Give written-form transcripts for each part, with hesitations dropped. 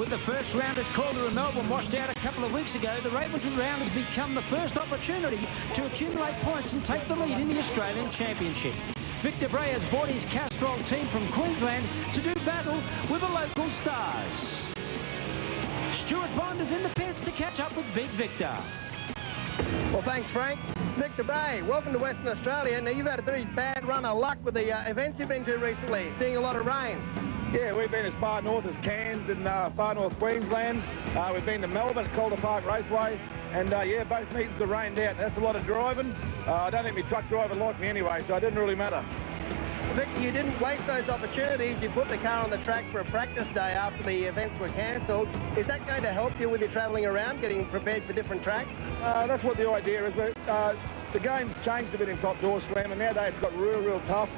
With the first round at Calder in Melbourne washed out a couple of weeks ago, the Ravenswood round has become the first opportunity to accumulate points and take the lead in the Australian Championship. Victor Bray has brought his Castrol team from Queensland to do battle with the local stars. Stuart Bond is in the pits to catch up with Big Victor. Well, thanks, Frank. Victor Bray, welcome to Western Australia. Now, you've had a very bad run of luck with the events you've been to recently, seeing a lot of rain. Yeah, we've been as far north as Cairns in far north Queensland. We've been to Melbourne at Calder Park Raceway. And, yeah, both meetings are rained out. That's a lot of driving. I don't think my truck driver liked me anyway, so it didn't really matter. Victor, you didn't waste those opportunities. You put the car on the track for a practice day after the events were cancelled. Is that going to help you with your travelling around, getting prepared for different tracks? That's what the idea is. The game's changed a bit in Top Door Slam, and nowadays it's got real tough.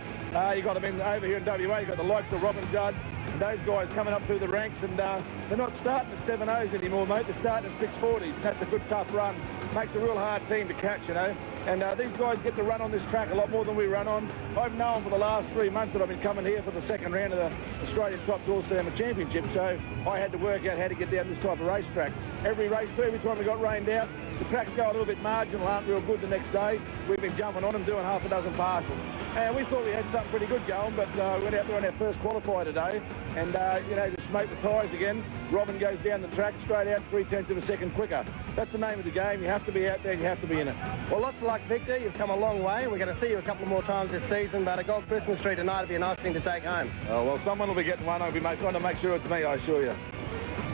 You've got them over here in WA. You've got the likes of Robin Judd, and those guys coming up through the ranks, and they're not starting at 7.0s anymore, mate. They're starting at 6.40s. That's a good, tough run. Makes a real hard team to catch, you know. And these guys get to run on this track a lot more than we run on. I've known for the last 3 months that I've been coming here for the second round of the Australian Top Door Slam Championship, so I had to work out how to get down this type of racetrack. Every time we got rained out, the tracks go a little bit marginal, aren't real good the next day. We've been jumping on them, doing half a dozen passes. And we thought we had something pretty good going, but we went out there on our first qualifier today, and, you know, just smoked the tyres again. Robin goes down the track straight out 0.3 of a second quicker. That's the name of the game. You have to be out there and you have to be in it. Well, lots of luck, Victor. You've come a long way. We're going to see you a couple more times this season, but a Gold Christmas tree tonight would be a nice thing to take home. Oh, well, someone will be getting one. I'll be trying to make sure it's me, I assure you.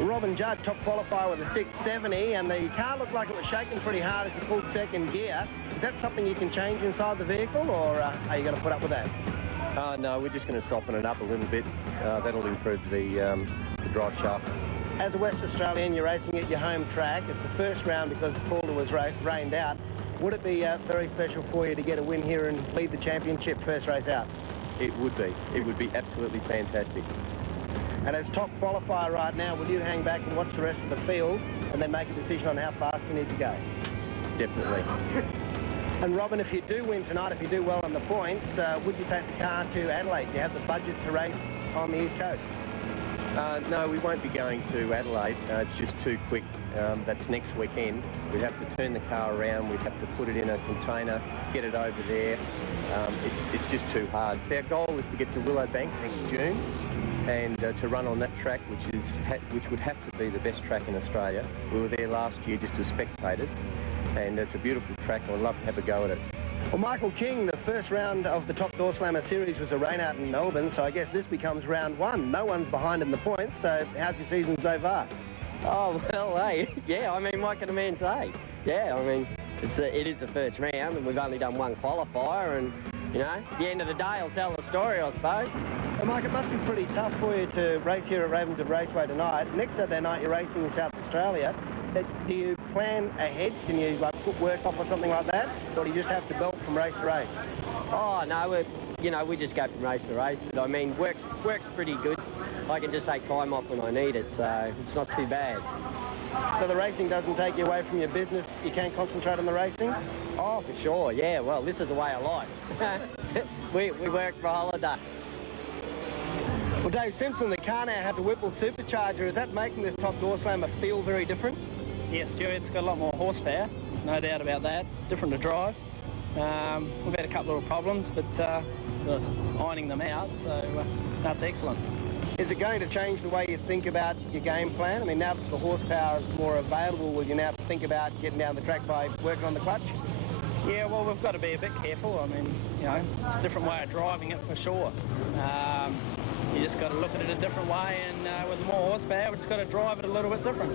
Robin Judd, top qualifier with a 670, and the car looked like it was shaking pretty hard as you pulled second gear. Is that something you can change inside the vehicle, or are you going to put up with that? No, we're just going to soften it up a little bit. That'll improve the drive shaft. As a West Australian, you're racing at your home track. It's the first round because the Calder was rained out. Would it be very special for you to get a win here and lead the championship first race out? It would be. It would be absolutely fantastic. And as top qualifier right now, will you hang back and watch the rest of the field and then make a decision on how fast you need to go? Definitely. And Robin, if you do win tonight, if you do well on the points, would you take the car to Adelaide? Do you have the budget to race on the East Coast? No, we won't be going to Adelaide. It's just too quick. That's next weekend. We'd have to turn the car around. We'd have to put it in a container, get it over there. It's just too hard. Our goal is to get to Willowbank next June and to run on that track, which would have to be the best track in Australia. We were there last year just as spectators, and it's a beautiful track. I'd love to have a go at it. Well, Michael King, the first round of the Top Door Slammer series was a rain out in Melbourne, so I guess this becomes round one. No one's behind in the points, so how's your season so far? Oh, well, hey, yeah, I mean, what can a man say? Yeah, I mean, it is the first round, and we've only done one qualifier, and, you know, at the end of the day, I'll tell the story, I suppose. Well, Mike, it must be pretty tough for you to race here at Ravenswood Raceway tonight. Next Saturday night, you're racing in South Australia. Do you plan ahead? Can you put work off or something like that? Or do you just have to belt from race to race? Oh, no, we just go from race to race. But, I mean, work's pretty good. I can just take time off when I need it, so it's not too bad. So the racing doesn't take you away from your business? You can concentrate on the racing? Oh, for sure, yeah. Well, this is the way of life. we work for a holiday. Well, Dave Simpson, the car now has a Whipple supercharger. Is that making this Top Door Slammer feel very different? Yes, Stuart, it's got a lot more horsepower, no doubt about that. Different to drive. We've had a couple of little problems, but we're ironing them out, so that's excellent. Is it going to change the way you think about your game plan? I mean, now that the horsepower is more available, will you now think about getting down the track by working on the clutch? Yeah, well, we've got to be a bit careful. I mean, you know, it's a different way of driving it for sure. You just got to look at it a different way, and with more horsepower, we've just got to drive it a little bit different.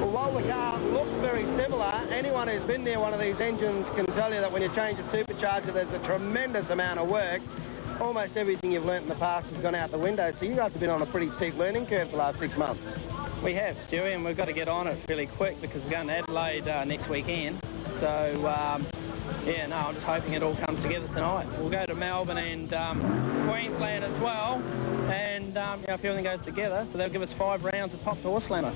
Well, while the car looks very similar, anyone who's been near one of these engines can tell you that when you change a supercharger, there's a tremendous amount of work. Almost everything you've learnt in the past has gone out the window, so you guys have been on a pretty steep learning curve the last 6 months. We have, Stewie, and we've got to get on it really quick because we're going to Adelaide next weekend. So, yeah, no, I'm just hoping it all comes together tonight. We'll go to Melbourne and Queensland as well, and you know, if everything goes together, so they'll give us 5 rounds of Top Door Slammer.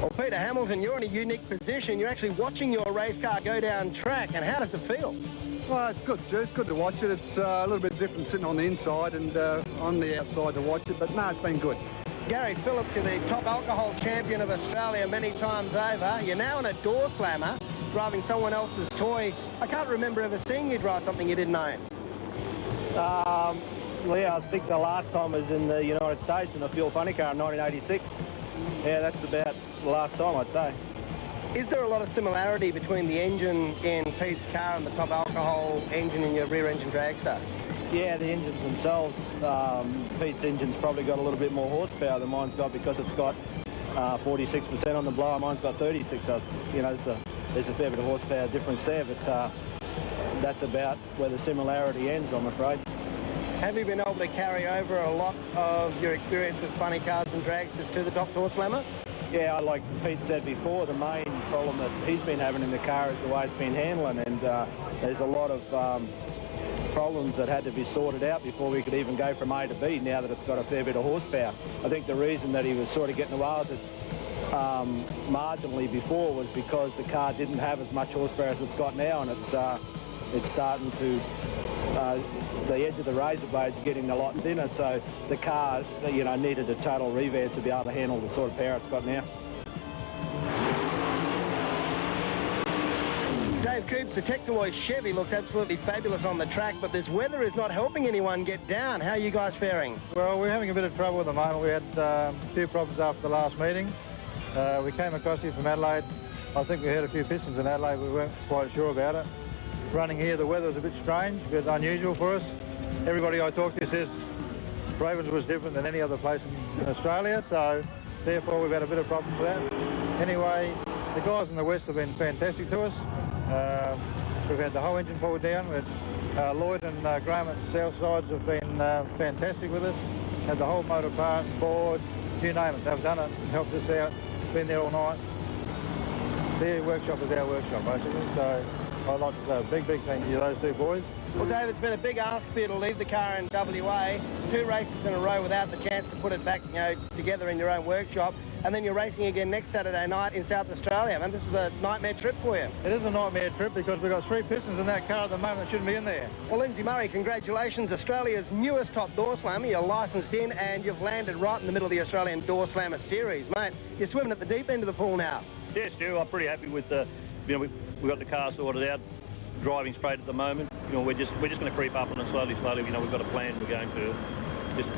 Well, Peter Hamilton, you're in a unique position. You're actually watching your race car go down track, and how does it feel? Well, it's good, Stu. It's good to watch it. It's a little bit different sitting on the inside and on the outside to watch it, but no, it's been good. Gary Phillips, you're the top alcohol champion of Australia many times over. You're now in a door slammer, driving someone else's toy. I can't remember ever seeing you drive something you didn't own. Well, yeah, I think the last time was in the United States in a fuel funny car in 1986. Yeah, that's about the last time, I'd say. Is there a lot of similarity between the engine in Pete's car and the top alcohol engine in your rear engine dragster? Yeah, the engines themselves, Pete's engine's probably got a little bit more horsepower than mine's got because it's got 46% on the blower, mine's got 36, so, there's a fair bit of horsepower difference there, but that's about where the similarity ends, I'm afraid. Have you been able to carry over a lot of your experience with funny cars and dragsters to the top door slammer? Yeah, like Pete said before, the main problem that he's been having in the car is the way it's been handling, and there's a lot of problems that had to be sorted out before we could even go from A to B now that it's got a fair bit of horsepower. I think the reason that he was sort of getting away with it marginally before was because the car didn't have as much horsepower as it's got now, and it's starting to, the edge of the razor blades are getting a lot thinner, so the car, needed a total revamp to be able to handle the sort of power it's got now. Dave Coops, the Technoloy Chevy looks absolutely fabulous on the track, but this weather is not helping anyone get down. How are you guys faring? Well, we're having a bit of trouble at the moment. We had a few problems after the last meeting. We came across here from Adelaide. I think we had a few pistons in Adelaide. We weren't quite sure about it. Running here, the weather was a bit strange, a bit unusual for us. Everybody I talked to says Ravens was different than any other place in Australia, so therefore we've had a bit of problem with that. Anyway, the guys in the west have been fantastic to us. We've had the whole engine pulled down. Lloyd and Graham at South Sides have been fantastic with us. Had the whole motor part, board, you name it. They've done it and helped us out. Been there all night. Their workshop is our workshop, basically. So I'd like to say a big, big thank you to those two boys. Well, Dave, it's been a big ask for you to leave the car in WA, 2 races in a row without the chance to put it back, together in your own workshop, and then you're racing again next Saturday night in South Australia. Man, this is a nightmare trip for you. It is a nightmare trip because we've got 3 pistons in that car at the moment that shouldn't be in there. Well, Lindsay Murray, congratulations. Australia's newest top door slammer. You're licensed in and you've landed right in the middle of the Australian Door Slammer Series. Mate, you're swimming at the deep end of the pool now. Yeah, Stu, I'm pretty happy with the, we got the car sorted out, driving straight at the moment. We're just going to creep up on it slowly. We've got a plan. We're going to just,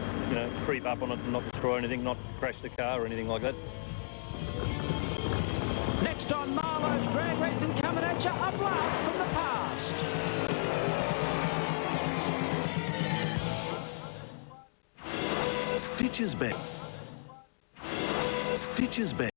creep up on it and not destroy anything, not crash the car or anything like that. Next on Marlowe's Drag Racing, coming at you, a blast from the past. Stitches Bay. Stitches Bay.